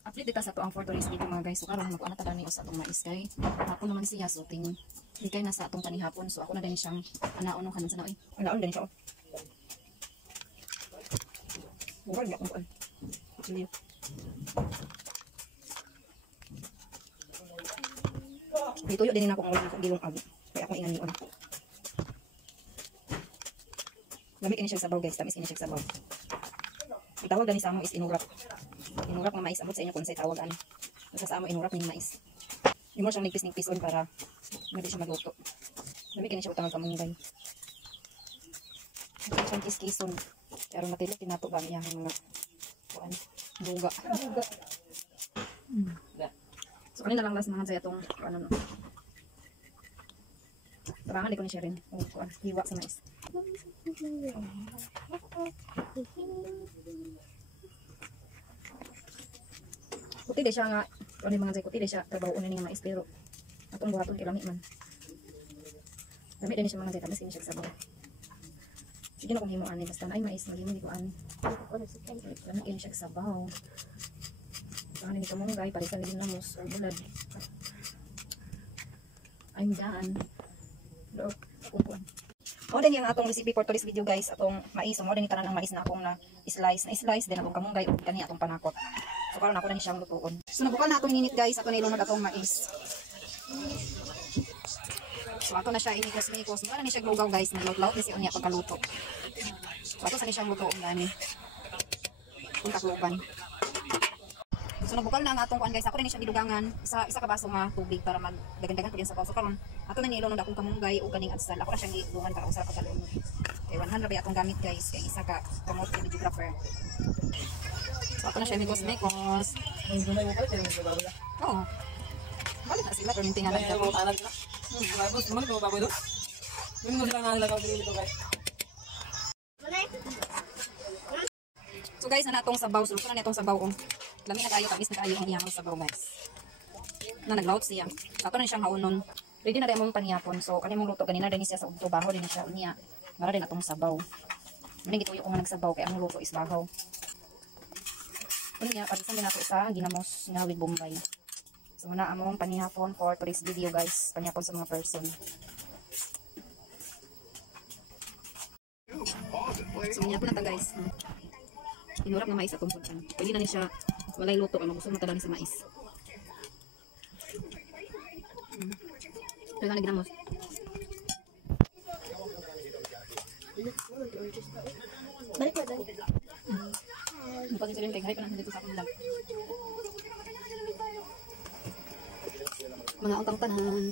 Update dito sa to ang for today's video mga guys. So karon magkuana ta dani sa atong mais kay hapon naman siya so tingin. Di kay nasa atong kanihapon so ako na din siyang anaon ng kanan sa naoy. Anaon din siya. Mura niya kung sige. Ituyo din ako ang wala akong gilong agi. Kaya ako ingan niyon. Lamig ini siya sabaw guys, tamis ini siya sabaw. Ang tawag dani sa amo is inurap. Inurap nga mais, amot sa inyo kung sa tawag ano. Basta sa amo inurap ning mais. Imo siyang nigpis-nigpison para hindi siya magluto. Lamig ini siya utang kamunggay. Ito siyang kis-kison. Pero matilok tinato ba niya ang mga kuan buga. So kanina lang last mga sa itong ano no. Tabangan di ko ni siya rin. Kuan hiwa sa mais. Kuti di siya nga ano mga say kuti di siya trabaho una ning mais pero atong buhaton kay lami man. Lami din siya mga say tamis ini siya sabaw. Sige na kung himo ani basta ay mais magimo di ko ani. Lami ini siya sabaw. Ano ni kamong guys parisan din namos or bulad. I'm done. Look, kukuan. Mo din yung atong recipe for today's video guys, atong mais. So mo din tanan ang mais na akong na slice din atong kamunggay ug kani atong panakot. So karon ako na ni siyang lutuon. So nabukal na atong ninit guys, ato na ilunod atong mais. So ato na siya imikos-mikos. Mo na ni siya lugaw guys, naglaut-laut ni siya unya pagkaluto. So ato sa ni siyang lutuon gani. Kung takloban. So nabukal na ang atong kuan guys, ako rin siya gidugangan isa ka baso nga tubig para magdagan-dagan pud sa sabaw. So karon ato na niilunod akong kamunggay o kaning adsal. Ako na siyang gidugangan para usara pagkalunod. Kay 100 ba atong gamit guys, kay isa ka promote videographer. So ako na siya mikos-mikos. Oo. Balik na sila pero tingnan natin. So guys, na natong sabaw, sulutan na natong sabaw. Lami na kayo, tamis na kayo ang iyang sabaw guys. Na naglaut siya. Ato na siyang haunon. Ready na rin mong paniyapon. So kani mong luto ganina din siya sa baho din siya unya. Mara din atong sabaw. Muni gituyo ko nga nagsabaw kay ang luto is bahaw. Unya parisan din nato sa ginamos nga with bombay. So na among panihapon for today's video guys. Panihapon sa mga person. So panihapon na ta guys. Inurap nga mais atong pagkan. Pwede na ni siya walay luto kay magusto mo talaga sa mais. Kaya na ginamos. Balik ko dali. Pag sila kay hype na dito sa akong vlog. Mga utang tanan.